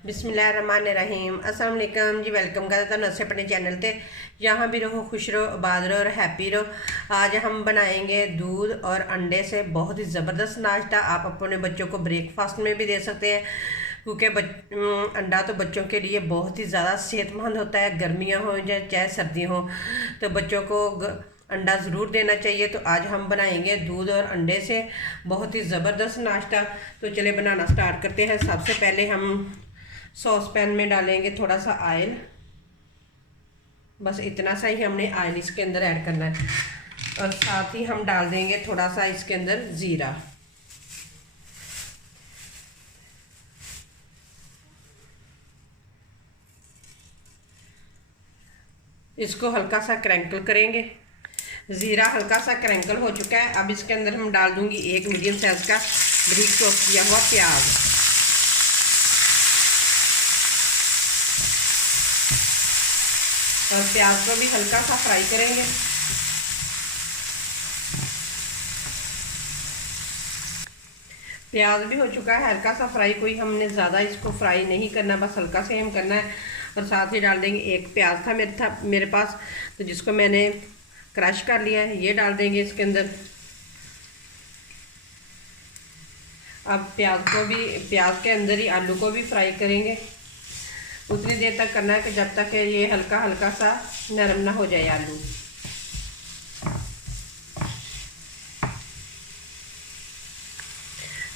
बिस्मिल्लाहिर्रहमानिर्रहीम अस्सलाम वालेकुम जी। वेलकम करता हूँ नसे अपने चैनल पे। यहाँ भी रहो, खुश रहो, आबाद रहो और हैप्पी रहो। आज हम बनाएंगे दूध और अंडे से बहुत ही ज़बरदस्त नाश्ता। आप अपने बच्चों को ब्रेकफास्ट में भी दे सकते हैं, क्योंकि अंडा तो बच्चों के लिए बहुत ही ज़्यादा सेहतमंद होता है। गर्मियाँ हों या चाहे सर्दियाँ हों, तो बच्चों को अंडा ज़रूर देना चाहिए। तो आज हम बनाएंगे दूध और अंडे से बहुत ही ज़बरदस्त नाश्ता। तो चले बनाना स्टार्ट करते हैं। सबसे पहले हम सॉस पैन में डालेंगे थोड़ा सा ऑयल। बस इतना सा ही हमने ऑयल इसके अंदर ऐड करना है, और साथ ही हम डाल देंगे थोड़ा सा इसके अंदर ज़ीरा। इसको हल्का सा क्रैंकल करेंगे। ज़ीरा हल्का सा क्रैंकल हो चुका है। अब इसके अंदर हम डाल दूंगी एक मीडियम साइज़ का बारीक चॉप किया हुआ प्याज। और प्याज को भी हल्का सा फ्राई करेंगे। प्याज भी हो चुका है हल्का सा फ्राई, कोई हमने ज़्यादा इसको फ्राई नहीं करना, बस हल्का से हम करना है। और साथ ही डाल देंगे एक प्याज था मेरे पास, तो जिसको मैंने क्रश कर लिया है, ये डाल देंगे इसके अंदर। अब प्याज के अंदर ही आलू को भी फ्राई करेंगे। उतनी देर तक करना है कि जब तक ये हल्का हल्का सा नरम ना हो जाए आलू।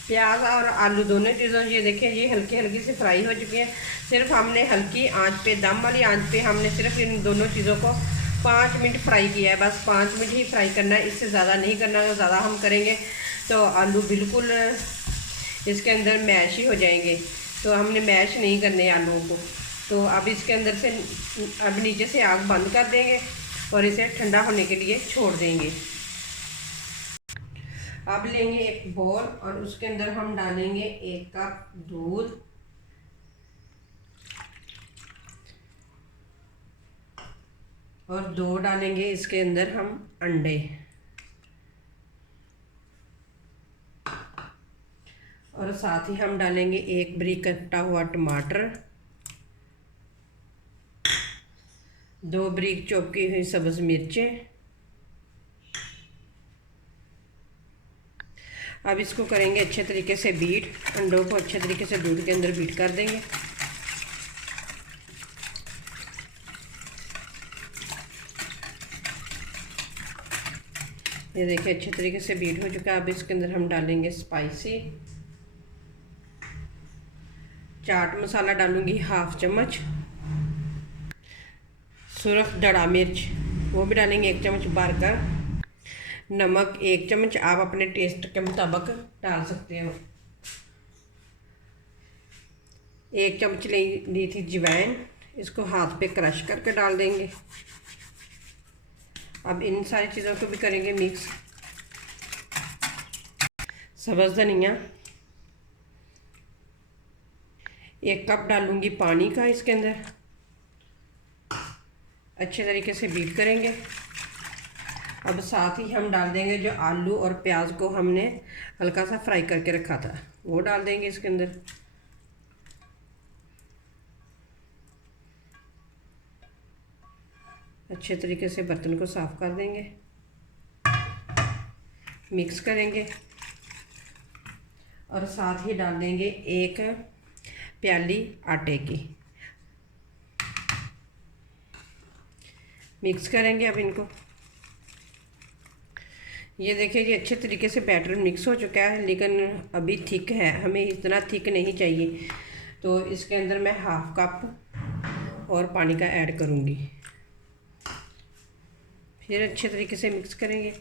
प्याज और आलू दोनों चीज़ों, ये देखें ये हल्की हल्की से फ्राई हो चुकी हैं। सिर्फ हमने हल्की आंच पे, दम वाली आंच पे हमने सिर्फ इन दोनों चीज़ों को 5 मिनट फ्राई किया है। बस 5 मिनट ही फ्राई करना है, इससे ज़्यादा नहीं करना। अगर ज़्यादा हम करेंगे तो आलू बिल्कुल इसके अंदर मैश ही हो जाएंगे, तो हमने मैश नहीं करने आलूओं को। तो अब इसके अंदर से अब नीचे से आग बंद कर देंगे और इसे ठंडा होने के लिए छोड़ देंगे। अब लेंगे एक बोल और उसके अंदर हम डालेंगे 1 कप दूध, और 2 डालेंगे इसके अंदर हम अंडे, और साथ ही हम डालेंगे 1 बारीक कटा हुआ टमाटर, 2 बारीक चॉप की हुई सब्ज़ मिर्चें। अब इसको करेंगे अच्छे तरीके से बीट। अंडों को अच्छे तरीके से दूध के अंदर बीट कर देंगे। ये देखिए अच्छे तरीके से बीट हो चुका है। अब इसके अंदर हम डालेंगे स्पाइसी चाट मसाला, डालूंगी 1/2 चम्मच। सुरख दड़ा मिर्च वो भी डालेंगे 1 चम्मच भरकर। नमक 1 चम्मच, आप अपने टेस्ट के मुताबिक डाल सकते हो। 1 चम्मच ली थी जवैन, इसको हाथ पे क्रश करके डाल देंगे। अब इन सारी चीज़ों को भी करेंगे मिक्स। सब्ज़ धनिया 1 कप डालूंगी पानी का इसके अंदर। अच्छे तरीके से बीट करेंगे। अब साथ ही हम डाल देंगे जो आलू और प्याज को हमने हल्का सा फ्राई करके रखा था, वो डाल देंगे इसके अंदर। अच्छे तरीके से बर्तन को साफ़ कर देंगे, मिक्स करेंगे, और साथ ही डाल देंगे 1 प्याली आटे की। मिक्स करेंगे अब इनको। ये देखिए ये अच्छे तरीके से बैटर मिक्स हो चुका है, लेकिन अभी थिक है, हमें इतना थिक नहीं चाहिए। तो इसके अंदर मैं 1/2 कप और पानी का ऐड करूँगी। फिर अच्छे तरीके से मिक्स करेंगे।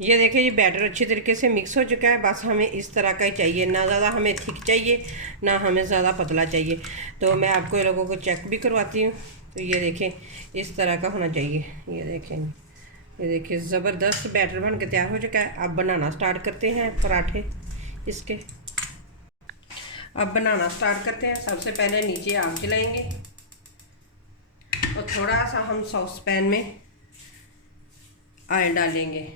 ये देखिए ये बैटर अच्छे तरीके से मिक्स हो चुका है। बस हमें इस तरह का ही चाहिए, ना ज़्यादा हमें थिक चाहिए, ना हमें ज़्यादा पतला चाहिए। तो मैं आपको ये लोगों को चेक भी करवाती हूँ। तो ये देखें इस तरह का होना चाहिए। ये देखिए ज़बरदस्त बैटर बन के तैयार हो चुका है। अब बनाना स्टार्ट करते हैं पराठे इसके। अब बनाना स्टार्ट करते हैं। सबसे पहले नीचे आग जलाएंगे और थोड़ा सा हम सॉस पैन में ऑयल डालेंगे।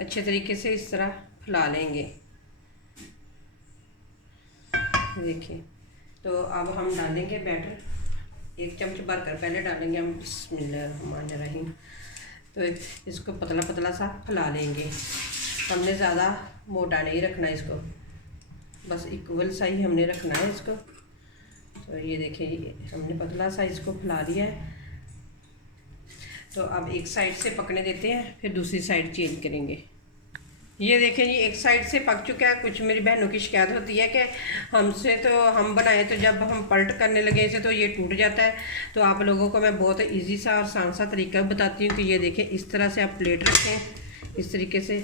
अच्छे तरीके से इस तरह फैला लेंगे। देखिए, तो अब हम डालेंगे बैटर। 1 चम्मच भरकर पहले डालेंगे हम, बिस्मिल्लाहिर्रहमानिर्रहीम। तो इसको पतला पतला सा फैला लेंगे। हमने ज़्यादा मोटा नहीं रखना इसको, बस इक्वल सा ही हमने रखना है इसको। तो ये देखिए, हमने पतला सा इसको फैला लिया है। तो अब एक साइड से पकने देते हैं, फिर दूसरी साइड चेंज करेंगे। ये देखें जी, एक साइड से पक चुका है। कुछ मेरी बहनों की शिकायत होती है कि हमसे तो हम बनाए तो जब हम पलट करने लगे इसे तो ये टूट जाता है। तो आप लोगों को मैं बहुत इजी सा और आसान सा तरीका बताती हूँ। तो ये देखें, इस तरह से आप प्लेट रखें, इस तरीके से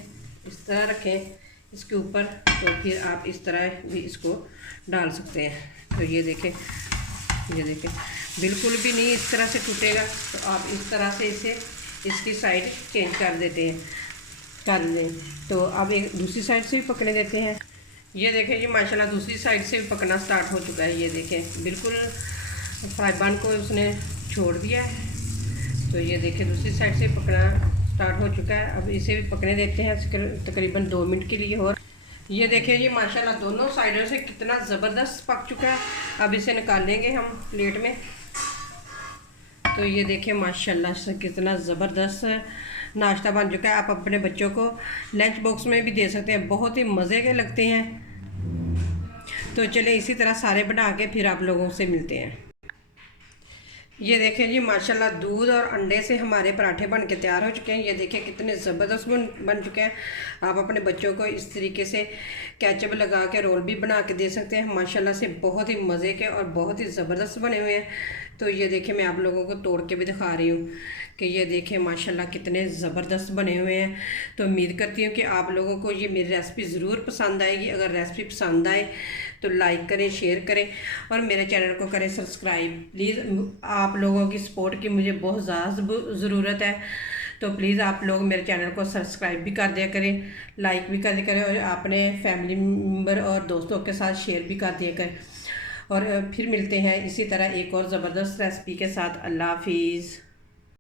इस तरह रखें इसके ऊपर। तो फिर आप इस तरह भी इसको डाल सकते हैं। तो ये देखें, बिल्कुल भी नहीं इस तरह से टूटेगा। तो आप इस तरह से इसे इसकी साइड चेंज कर देते हैं, कर लें। तो अब एक दूसरी साइड से भी पकने देते हैं। ये देखें जी, माशाल्लाह दूसरी साइड से भी पकना स्टार्ट हो चुका है। ये देखें, बिल्कुल फ्राई पैन को उसने छोड़ दिया है। तो ये देखें, दूसरी साइड से पकना स्टार्ट हो चुका है। अब इसे भी पकने देते हैं तकरीबन 2 मिनट के लिए और। ये देखें जी, माशाल्लाह दोनों साइडों से कितना ज़बरदस्त पक चुका है। अब इसे निकाल लेंगे हम प्लेट में। तो ये देखें, माशाल्लाह से कितना ज़बरदस्त नाश्ता बन चुका है। आप अपने बच्चों को लंच बॉक्स में भी दे सकते हैं, बहुत ही मज़े के लगते हैं। तो चलिए इसी तरह सारे बना के फिर आप लोगों से मिलते हैं। ये देखें जी, माशाल्लाह दूध और अंडे से हमारे पराठे बन के तैयार हो चुके हैं। ये देखें कितने ज़बरदस्त बन चुके हैं। आप अपने बच्चों को इस तरीके से केचप लगा के रोल भी बना के दे सकते हैं। माशाल्लाह से बहुत ही मज़े के और बहुत ही ज़बरदस्त बने हुए हैं। तो ये देखें, मैं आप लोगों को तोड़ के भी दिखा रही हूँ कि ये देखें माशाल्लाह कितने ज़बरदस्त बने हुए हैं। तो उम्मीद करती हूँ कि आप लोगों को ये मेरी रेसिपी ज़रूर पसंद आएगी। अगर रेसिपी पसंद आए तो लाइक करें, शेयर करें और मेरे चैनल को करें सब्सक्राइब। प्लीज़, आप लोगों की सपोर्ट की मुझे बहुत ज़्यादा ज़रूरत है। तो प्लीज़ आप लोग मेरे चैनल को सब्सक्राइब भी कर दिया करें, लाइक भी कर दिया करें और अपने फैमिली मेम्बर और दोस्तों के साथ शेयर भी कर दिया करें। और फिर मिलते हैं इसी तरह एक और ज़बरदस्त रेसिपी के साथ। अल्लाह हाफिज़।